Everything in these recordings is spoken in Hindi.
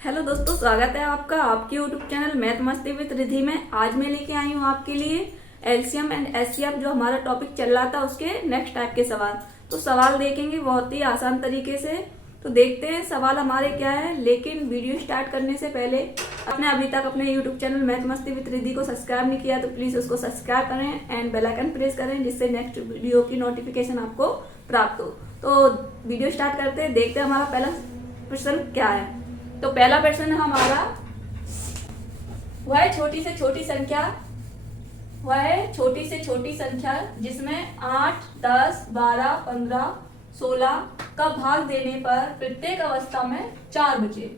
हेलो दोस्तों, स्वागत है आपका आपके यूट्यूब चैनल मैथ मस्ती विद रिधि में। आज मैं लेके आई हूँ आपके लिए एलसीएम एंड एचसीएफ जो हमारा टॉपिक चल रहा था उसके नेक्स्ट टाइप के सवाल। तो सवाल देखेंगे बहुत ही आसान तरीके से। तो देखते हैं सवाल हमारे क्या है। लेकिन वीडियो स्टार्ट करने से पहले आपने अभी तक अपने यूट्यूब चैनल मैथ मस्ती विद रिधि को सब्सक्राइब नहीं किया तो प्लीज उसको सब्सक्राइब करें एंड बेल आइकन प्रेस करें जिससे नेक्स्ट वीडियो की नोटिफिकेशन आपको प्राप्त हो। तो वीडियो स्टार्ट करते हैं, देखते हैं हमारा पहला प्रश्न क्या है। तो पहला प्रश्न है हमारा, वह छोटी से छोटी संख्या जिसमें 8, 10, 12, 15, 16 का भाग देने पर प्रत्येक अवस्था में 4 बचे।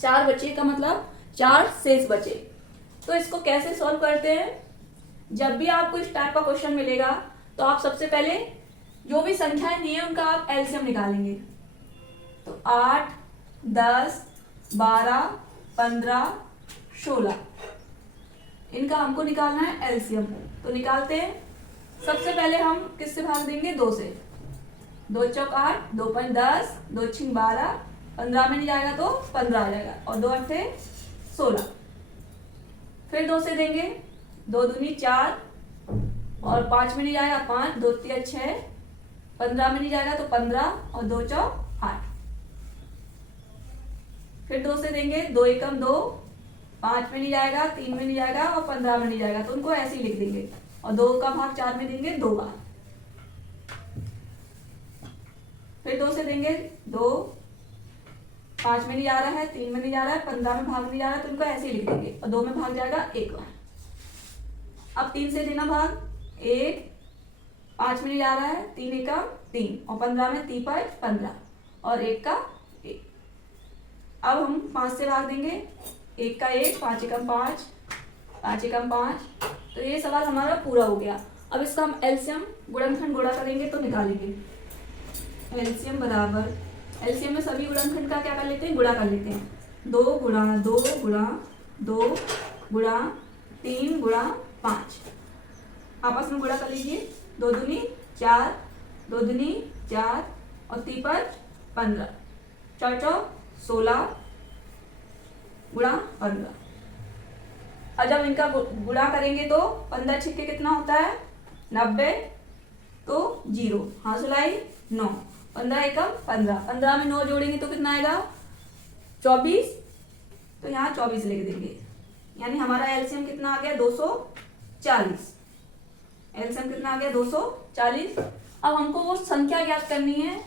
4 बचे का मतलब 4 शेष बचे। तो इसको कैसे सॉल्व करते हैं। जब भी आपको इस टाइप का क्वेश्चन मिलेगा तो आप सबसे पहले जो भी संख्याएं दी है उनका आप एलसीएम निकालेंगे। तो 8, 10, 12, 15, 16 इनका हमको निकालना है एलसीएम। तो निकालते हैं। सबसे पहले हम किससे भाग देंगे? 2 से। 2 चौक 8, 2 5 10, 2 6 12, 15 में नहीं जाएगा तो 15 आ जाएगा और 2 8 16। फिर 2 से देंगे, 2 दूनी 4 और 5 में नहीं जाएगा 5, 2 3 6, 15 में नहीं जाएगा तो 15 और 2 चौक 8। फिर 2 से देंगे, 2 एकम 2, 5 में नहीं जाएगा, 3 में नहीं जाएगा और 15 में नहीं जाएगा तो उनको ऐसे ही लिख देंगे और 2 का भाग 4 में देंगे 2 बार। फिर 2 से देंगे, 2, 5 में नहीं जा रहा है, 3 में नहीं जा रहा है, 15 में भाग नहीं जा रहा है तो उनको ऐसे ही लिख देंगे और 2 में भाग जाएगा 1 बार। अब 3 से देना भाग, 1, 5 में नहीं जा रहा है, 3 एकम 3 और 15 में 3 5 15 और 1 का 1। अब हम 5 से भाग देंगे, 1 का 1, 5 एकम 5, 5 एकम 5। तो ये सवाल हमारा पूरा हो गया। अब इसका हम एलसीएम गुणनखंड गुणा करेंगे तो निकालेंगे। एलसीएम बराबर, एलसीएम में सभी गुणनखंड का क्या कर लेते हैं? गुणा कर लेते हैं। 2 गुणा 2 गुणा 2 गुणा 3 गुणा 5 आपस में गुणा कर लीजिए। 2 दूनी 4, 2 दूनी 4 और 3 5 15, 4 चौक 16 गुणा 15। और जब इनका गुणा करेंगे तो 15 छिक्के कितना होता है? 90 तो 0 हाँ सुलाई 9, 15 एकम 15, 15 में 9 जोड़ेंगे तो कितना आएगा? 24। तो यहाँ 24 लिख देंगे। यानी हमारा एलसीएम कितना आ गया? 240। एलसीएम कितना आ गया? 240। अब हमको वो संख्या ज्ञात करनी है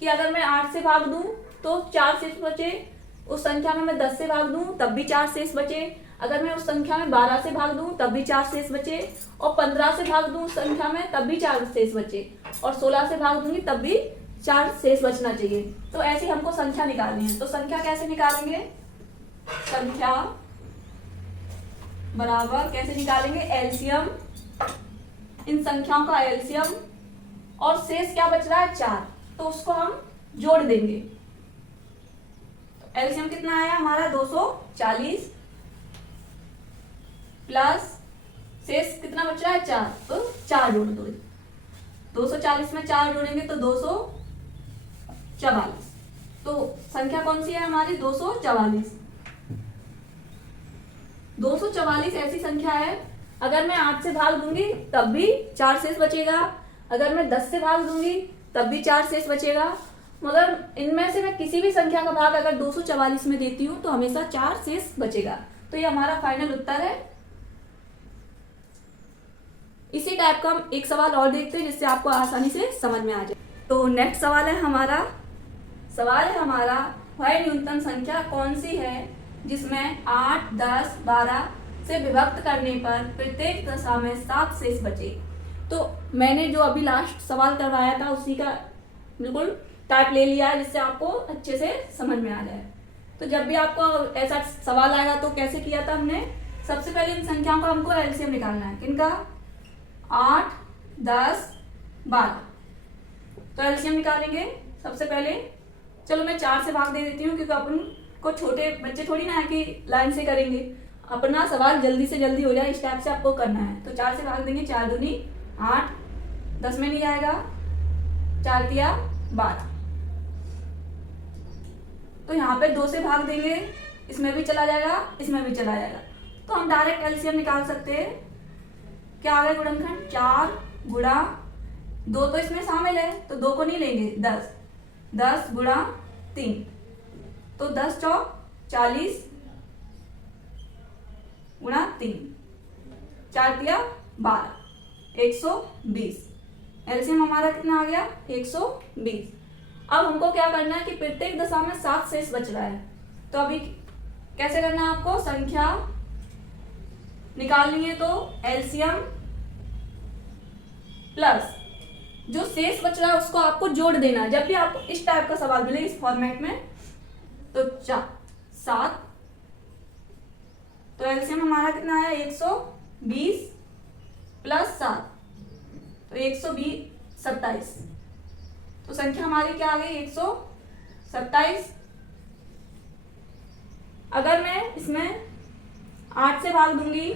कि अगर मैं 8 से भाग दूं तो 4 शेष बचे, उस संख्या में मैं 10 से भाग दूं तब भी 4 शेष बचे, अगर मैं उस संख्या में 12 से भाग दूं तब भी 4 शेष बचे और 15 से भाग दूं उस संख्या में तब भी 4 शेष बचे और 16 से भाग दूंगी तब भी 4 शेष बचना चाहिए। तो ऐसे हमको संख्या निकालनी है। तो संख्या कैसे निकालेंगे? संख्या बराबर कैसे निकालेंगे? एलसीएम, इन संख्याओं का एलसीएम और शेष क्या बच रहा है? 4, तो उसको हम जोड़ देंगे। एलसीएम कितना आया हमारा? 240 प्लस शेष कितना बच रहा है? 4, तो 4 जोड़ दो। 240 में 4 जोड़ेंगे तो 244। तो संख्या कौन सी है हमारी? 244। 244 ऐसी संख्या है अगर मैं 8 से भाग दूंगी तब भी 4 शेष बचेगा, अगर मैं 10 से भाग दूंगी तब भी 4 शेष बचेगा, मगर इनमें से मैं किसी भी संख्या का भाग अगर 244 में देती हूं तो हमेशा 4 शेष बचेगा। तो ये हमारा फाइनल उत्तर है। इसी टाइप का हम एक सवाल और देखते हैं जिससे आपको आसानी से समझ में आ जाए। तो नेक्स्ट सवाल है हमारा, वह न्यूनतम संख्या कौन सी है जिसमें 8, 10, 12 से विभक्त करने पर प्रत्येक दशा में 7 शेष बचे। तो मैंने जो अभी लास्ट सवाल करवाया था उसी का बिल्कुल टाइप ले लिया है जिससे आपको अच्छे से समझ में आ जाए। तो जब भी आपको ऐसा सवाल आएगा तो कैसे किया था हमने? सबसे पहले इन संख्याओं का हमको एलसीएम निकालना है। किनका? 8, 10, 12। तो एलसीएम निकालेंगे सबसे पहले। चलो मैं 4 से भाग दे देती हूँ क्योंकि अपन को छोटे बच्चे थोड़ी ना है कि लाइन से करेंगे, अपना सवाल जल्दी से जल्दी हो जाए इस टाइप से आपको करना है। तो 4 से भाग देंगे, 4 दूनी 8, 10 में नहीं आएगा, 4 दिया 12। तो यहाँ पे 2 से भाग देंगे, इसमें भी चला जाएगा, इसमें भी चला जाएगा, तो हम डायरेक्ट एलसीएम निकाल सकते हैं। क्या आ गया गुणनखंड? 4 गुणा 2 तो इसमें शामिल है तो 2 को नहीं लेंगे, 10, 10 गुणा 3 तो 10 चौक 40 गुणा 3, 4 दिया 12, 120। एलसीएम हमारा कितना आ गया? 120। अब हमको क्या करना है कि प्रत्येक दशा में 7 शेष बच रहा है, तो अभी कैसे करना है आपको? संख्या निकालनी है तो एलसीएम प्लस जो शेष बच रहा है उसको आपको जोड़ देना है। जब भी आपको इस टाइप का सवाल मिले इस फॉर्मेट में तो 7, तो एलसीएम हमारा कितना है? 120 प्लस 7 तो 120, 27। तो संख्या हमारी क्या आ गई? 127। अगर मैं इसमें 8 से भाग दूंगी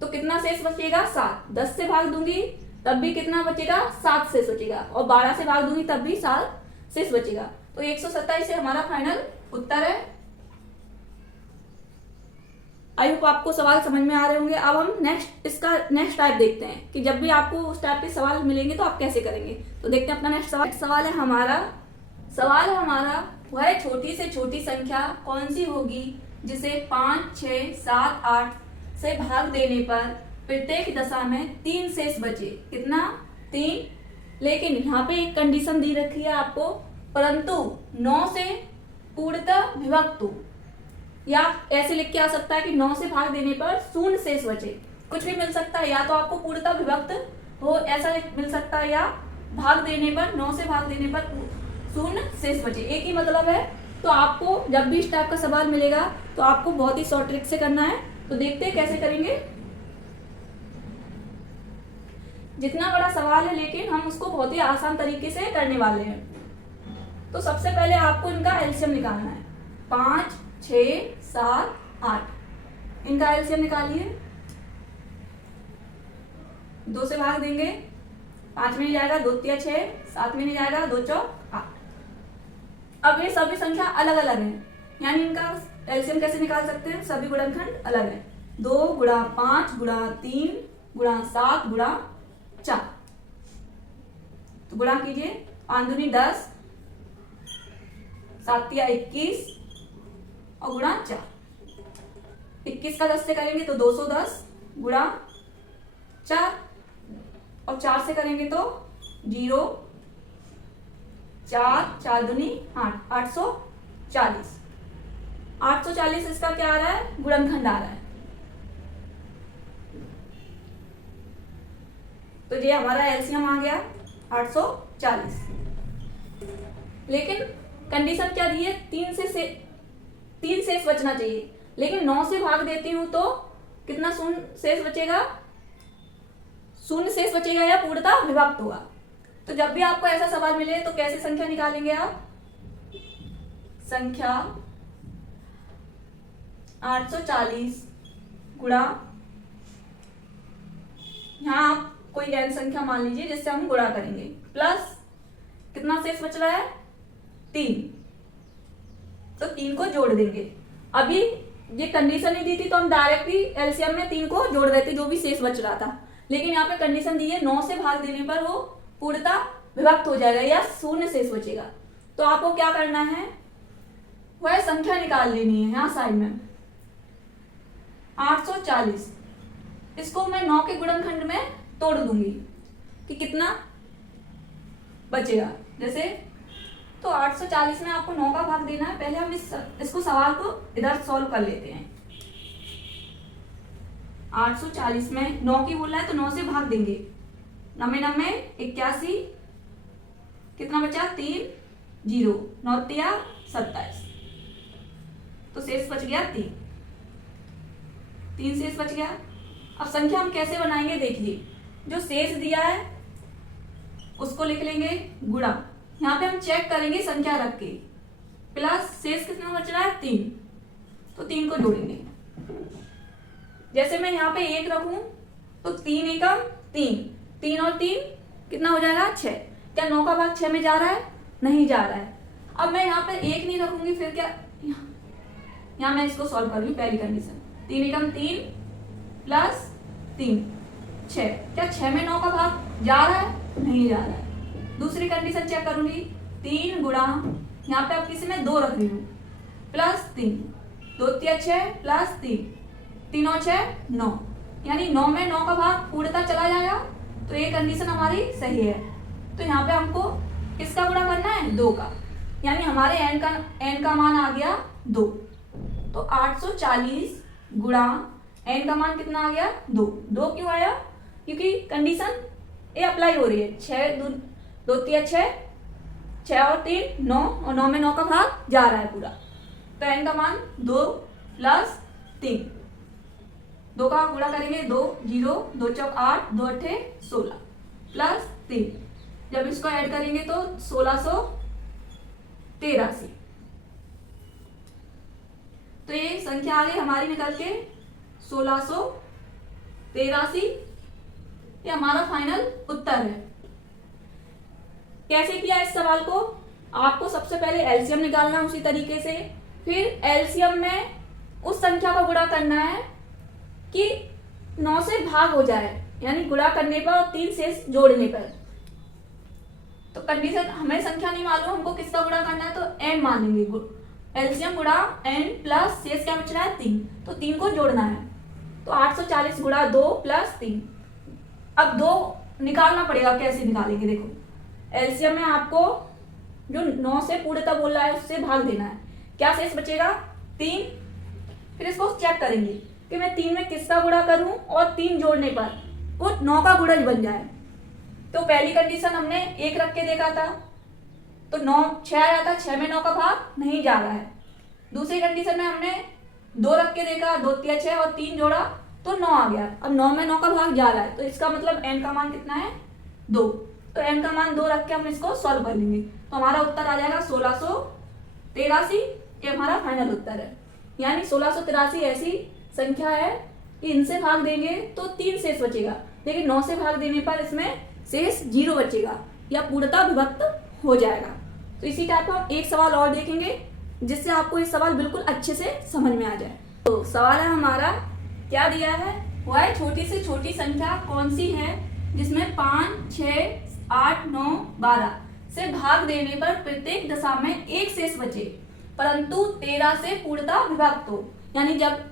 तो कितना शेष बचेगा? 7। 10 से भाग दूंगी तब भी कितना बचेगा? 7 शेष बचेगा, और 12 से भाग दूंगी तब भी 7 शेष बचेगा। तो 127 से हमारा फाइनल उत्तर है। आई होप आपको सवाल समझ में आ रहे होंगे। अब हम इसका नेक्स्ट टाइप देखते हैं कि जब भी आपको उस टाइप के सवाल मिलेंगे तो आप कैसे करेंगे। तो देखते हैं अपना नेक्स्ट सवाल है हमारा वह छोटी से छोटी संख्या कौन सी होगी जिसे 5, 6, 7, 8 से भाग देने पर प्रत्येक दशा में 3 शेष बचे। कितना? 3। लेकिन यहाँ पे एक कंडीशन दी रखी है आपको, परंतु 9 से पूर्णतः विभक्त हो, या ऐसे लिख के आ सकता है कि 9 से भाग देने पर शून्य शेष बचे। कुछ भी मिल सकता है, या तो आपको पूर्णतः विभक्त हो ऐसा मिल सकता है, या भाग देने पर 9 से भाग देने पर शून्य शेष बचे, एक ही मतलब है। तो आपको जब भी इस टाइप का सवाल मिलेगा तो आपको बहुत ही शॉर्ट ट्रिक से करना है। तो देखते हैं कैसे करेंगे। जितना बड़ा सवाल है लेकिन हम उसको बहुत ही आसान तरीके से करने वाले हैं। तो सबसे पहले आपको इनका एलसीएम निकालना है। 5, 6, 7, 8 इनका एलसीएम निकालिए। 2 से भाग देंगे, 5 में नहीं जाएगा, 2 तिया 6, 7 में नहीं जाएगा, 2 चौक 8। अब ये सभी संख्या अलग अलग है, यानी इनका एलसीएम कैसे निकाल सकते हैं? सभी गुणनखंड अलग है। 2 गुणा 5 गुणा 3 गुणा 7 गुणा 4। तो गुणा कीजिए, 5 दूनी 10, 7 तिया 21 और गुणा 4। 21 का 10 से करेंगे तो 210 गुणा 4, और 4 से करेंगे तो 0, 4, 4 दूनी 8, 840। 840 इसका क्या आ रहा है? गुणनखंड आ रहा है। तो ये हमारा एलसीएम आ गया 840। लेकिन कंडीशन क्या दी है? 3 शेष बचना चाहिए, लेकिन 9 से भाग देती हूं तो कितना शून्य शेष बचेगा? शून्य शेष बचेगा या पूर्णतः विभक्त होगा। तो जब भी आपको ऐसा सवाल मिले तो कैसे संख्या निकालेंगे आप? संख्या 840 गुणा, यहां आप कोई n संख्या मान लीजिए जिससे हम गुणा करेंगे, प्लस कितना शेष बच रहा है? 3, तो 3 को जोड़ देंगे। अभी ये कंडीशन नहीं दी थी तो हम डायरेक्ट ही एलसीएम में 3 को जोड़ देते जो भी शेष बच रहा था, लेकिन यहाँ पे कंडीशन दी है 9 से भाग देने पर वो पूर्णतः विभक्त हो जाएगा या शून्य शेष बचेगा। तो आपको क्या करना है? वह संख्या निकाल लेनी है। यहाँ साइड में 840, इसको मैं 9 के गुणनखंड में तोड़ दूंगी कि कितना बचेगा। जैसे तो 840 में आपको 9 का भाग देना है। पहले हम इसको सवाल को इधर सॉल्व कर लेते हैं। 840 में 9 की बोल रहा है तो 9 से भाग देंगे, 99, 81, कितना बचा? 3, 0, 9 तिया 27, तो शेष बच गया 3 शेष बच गया। अब संख्या हम कैसे बनाएंगे देखिए, जो शेष दिया है उसको लिख लेंगे गुणा, यहाँ पे हम चेक करेंगे संख्या रख के, प्लस शेष कितना बच रहा है? 3, तो 3 को जोड़ेंगे। जैसे मैं यहाँ पे 1 रखूं तो 3 एकम 3, 3 और 3 कितना हो जाएगा? 6। क्या 9 का भाग 6 में जा रहा है? नहीं जा रहा है। अब मैं यहाँ पे 1 नहीं रखूंगी, फिर क्या, यहाँ मैं इसको सॉल्व कर लूँ। पहली कंडीशन 3 एकम 3 प्लस 3 6, क्या 6 में 9 का भाग जा रहा है? नहीं जा रहा है। दूसरी कंडीशन चेक करूंगी, 3 गुणा, यहाँ पे अब किसी में 2 रख रही हूँ, प्लस 3, 2 तिया 6 प्लस 3, 3 और 6 9, यानी 9 में 9 का भाग पूर्णतः चला जाएगा। तो ये कंडीशन हमारी सही है। तो यहाँ पे हमको किसका गुणा करना है? 2 का, यानी हमारे n का मान आ गया 2। तो 840 गुणा n का मान कितना आ गया? 2। 2 क्यों आया? क्योंकि कंडीशन ये अप्लाई हो रही है। 6 2 तिया 6, 6 और 3 9, और 9 में 9 का भाग जा रहा है पूरा। तो n का मान 2 प्लस 3, 2 का गुणा करेंगे 2 0, 2 चौक 8, 2 अट्ठे 16 प्लस 3, जब इसको ऐड करेंगे तो 1683। तो ये संख्या आ गई हमारी निकल के 1683। ये हमारा फाइनल उत्तर है। कैसे किया इस सवाल को? आपको सबसे पहले एलसीएम निकालना है उसी तरीके से, फिर एलसीएम में उस संख्या को गुणा करना है कि 9 से भाग हो जाए, यानी गुणा करने पर और 3 शेष जोड़ने पर। तो कंडीशन, हमें संख्या नहीं मालूम, हमको किसका गुणा करना है, तो n मान लेंगे। एलसीएम गुणा n प्लस शेष क्या बच रहा है? 3, तो 3 को जोड़ना है। तो 840 गुणा 2 प्लस 3। अब 2 निकालना पड़ेगा, कैसे निकालेंगे? देखो, एलसीएम में आपको जो 9 से पूर्णतः बोल रहा है उससे भाग देना है। क्या शेष बचेगा? 3। फिर इसको चेक करेंगे कि मैं 3 में किसका गुणा करूं और 3 जोड़ने पर वो 9 का गुणज बन जाए। तो पहली कंडीशन हमने 1 रख के देखा था, तो 9 6 आया था, 6 में 9 का भाग नहीं जा रहा है। दूसरी कंडीशन में हमने 2 रख के देखा, 2 तिया 6 और 3 जोड़ा तो 9 आ गया। अब 9 में 9 का भाग जा रहा है, तो इसका मतलब n का मान कितना है? 2। तो n का मान 2 रख के हम इसको सॉल्व कर लेंगे, तो हमारा उत्तर आ जाएगा 1683। ये हमारा फाइनल उत्तर है। यानी 1683 ऐसी संख्या है कि इनसे भाग देंगे तो 3 शेष बचेगा, लेकिन 9 से भाग देने पर इसमें शेष 0 बचेगा या पूर्णतः विभक्त हो जाएगा। तो इसी टाइप हम एक सवाल और देखेंगे जिससे आपको ये सवाल बिल्कुल अच्छे से समझ में आ जाए। तो सवाल है हमारा, क्या दिया है? वह है छोटी से छोटी संख्या कौन सी है जिसमें 5 6 8 9 12 से भाग देने पर प्रत्येक दशा में 1 शेष बचे परंतु 13 से पूर्णतः विभक्त हो। यानी जब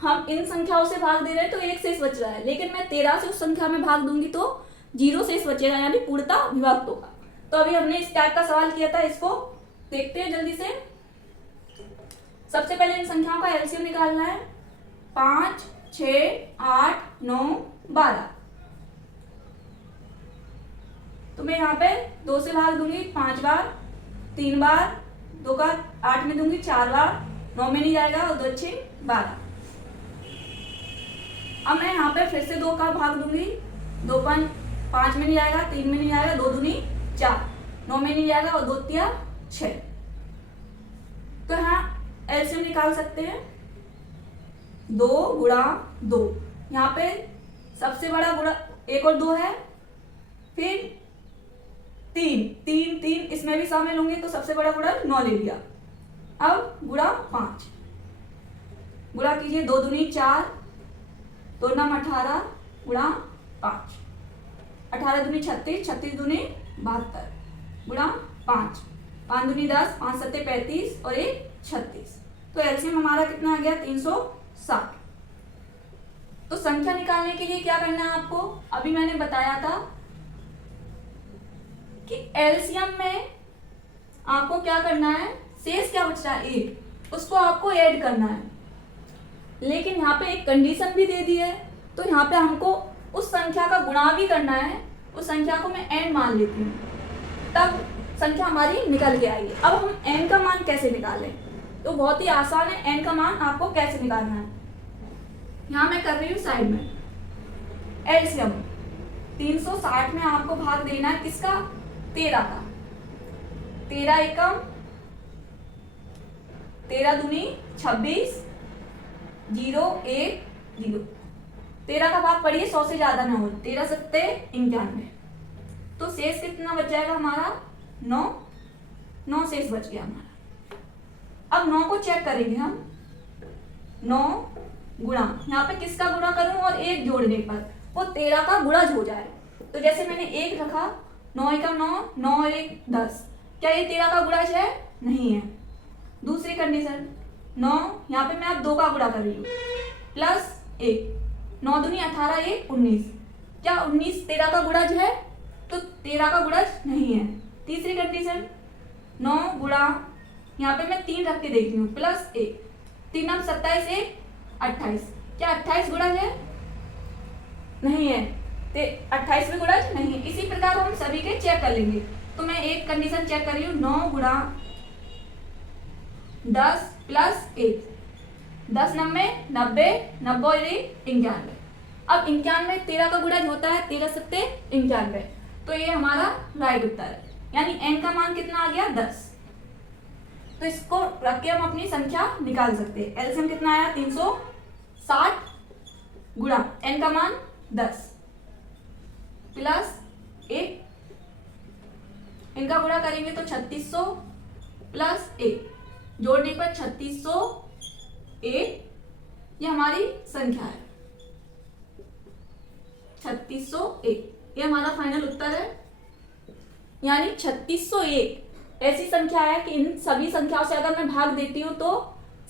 हम इन संख्याओं से भाग दे रहे हैं तो 1 शेष बच रहा है, लेकिन मैं 13 से उस संख्या में भाग दूंगी तो 0 शेष बचेगा, यानी पूर्णतः विभक्त होगा। तो अभी हमने इस टाइप का सवाल किया था, इसको देखते हैं जल्दी से। सबसे पहले इन संख्याओं का एलसीएम निकालना है। 5 6 8 9 12। तो मैं यहाँ पे 2 से भाग दूंगी 5 बार, 3 बार, 2 का 8 में दूंगी 4 बार, 9 में नहीं जाएगा और 2 6 12। अब मैं यहाँ पे फिर से 2 का भाग दूंगी, 2 5 में नहीं जाएगा, 3 में नहीं जाएगा, 2 दूनी 4, 9 में नहीं जाएगा और 2 तिया 6। तो यहाँ एलसीएम निकाल सकते हैं। 2 गुणा 2, यहाँ पे सबसे बड़ा गुणा 1 और 2 है, फिर 3 इसमें भी शामिल होंगे तो सबसे बड़ा गुणा 9 ले लिया। अब गुणा 5, गुणा कीजिए, 2 दूनी 4, 2 नाम 18 गुणा 5, 18 दूनी 36, 36 दूनी 72 गुणा 5, 5 दूनी 10, 5 सत्ते 35 और 1 36। तो एलसीएम हमारा कितना आ गया? 360। तो संख्या निकालने के लिए क्या करना है आपको? अभी मैंने बताया था कि एलसीएम में आपको क्या करना है, शेष क्या बच रहा है 1, उसको आपको ऐड करना है। लेकिन यहाँ पे एक कंडीशन भी दे दी है, तो यहाँ पे हमको उस संख्या का गुणा भी करना है। उस संख्या को मैं n मान लेती हूँ, तब संख्या हमारी निकल के आएगी। अब हम n का मान कैसे निकालें? तो बहुत ही आसान है, n का मान आपको कैसे निकालना है। यहाँ मैं कर रही हूँ साइड में एलसीएम। 360 में आपको भाग देना है किसका? 13 का। 13 एकम 13 दूनी 26, 0 1 0। 13 का भाग पढ़िए 100 से ज्यादा ना हो, 13 सत्ते 91। तो शेष कितना बच जाएगा हमारा? 9। 9 शेष बच गया हमारा। अब 9 को चेक करेंगे हम, 9 गुणा, यहाँ पे किसका गुणा करूं और 1 जोड़ने पर वो 13 का गुणज हो जाए। तो जैसे मैंने 1 रखा, 9 1 9, 9 1 10, क्या ये 13 का गुणज है? नहीं है। दूसरी कंडीशन, 9 यहाँ पे मैं अब 2 का गुणा कर रही हूँ, प्लस 1, 9 दूनी 18 1 19, क्या 19 13 का गुणज है? तो 13 का गुणज नहीं है। तीसरी कंडीशन, 9 गुणा, यहाँ पे मैं 3 रख के देखती हूँ, प्लस 1, 3 अब 27 1 28, क्या 28 गुणज है? नहीं है। 28 में गुणज नहीं है। इसी प्रकार हम सभी के चेक कर लेंगे। तो मैं एक कंडीशन चेक कर रही हूँ, 9 गुणा 10 प्लस 1, 10 90 90 90 और 1 91। अब 91 13 का गुणज होता है, 13 सत्ते 91, तो ये हमारा राइट उत्तर है। यानी n का मान कितना आ गया? 10। तो इसको रख के हम अपनी संख्या निकाल सकते हैं। एलसीएम कितना आया? 360 गुणा n का मान 10 प्लस 1, इनका गुणा करेंगे तो 3600 प्लस 1, जोड़ने पर 3600 1, ये हमारी संख्या है 3601, ये हमारा फाइनल उत्तर है। यानी 3601 ऐसी संख्या है कि इन सभी संख्याओं से अगर मैं भाग देती हूँ तो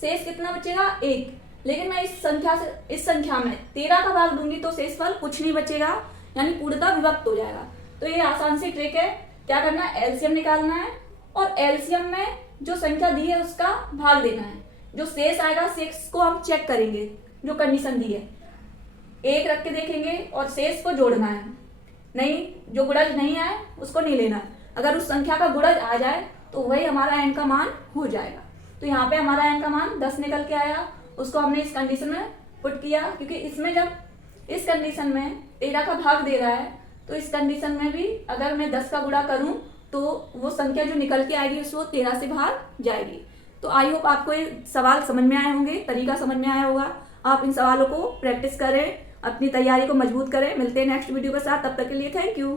शेष कितना बचेगा? 1। लेकिन मैं इस संख्या में 13 का भाग दूंगी तो शेषफल कुछ नहीं बचेगा, यानी पूर्णतः विभक्त हो जाएगा। तो ये आसान सी ट्रिक है। क्या करना है? एलसीएम निकालना है और एलसीएम में जो संख्या दी है उसका भाग देना है। जो शेष आएगा, शेष को हम चेक करेंगे, जो कंडीशन दी है 1 रख के देखेंगे और शेष को जोड़ना है। नहीं, जो गुणज नहीं आए उसको नहीं लेना है। अगर उस संख्या का गुणज आ जाए तो वही हमारा n का मान हो जाएगा। तो यहाँ पे हमारा n का मान 10 निकल के आया, उसको हमने इस कंडीशन में पुट किया, क्योंकि इसमें जब इस कंडीशन में 13 का भाग दे रहा है तो इस कंडीशन में भी अगर मैं 10 का गुणा करूं तो वो संख्या जो निकल के आएगी उसको 13 से भाग जाएगी। तो आई होप आपको ये सवाल समझ में आए होंगे, तरीका समझ में आया होगा। आप इन सवालों को प्रैक्टिस करें, अपनी तैयारी को मजबूत करें। मिलते हैं नेक्स्ट वीडियो के साथ, तब तक के लिए थैंक यू।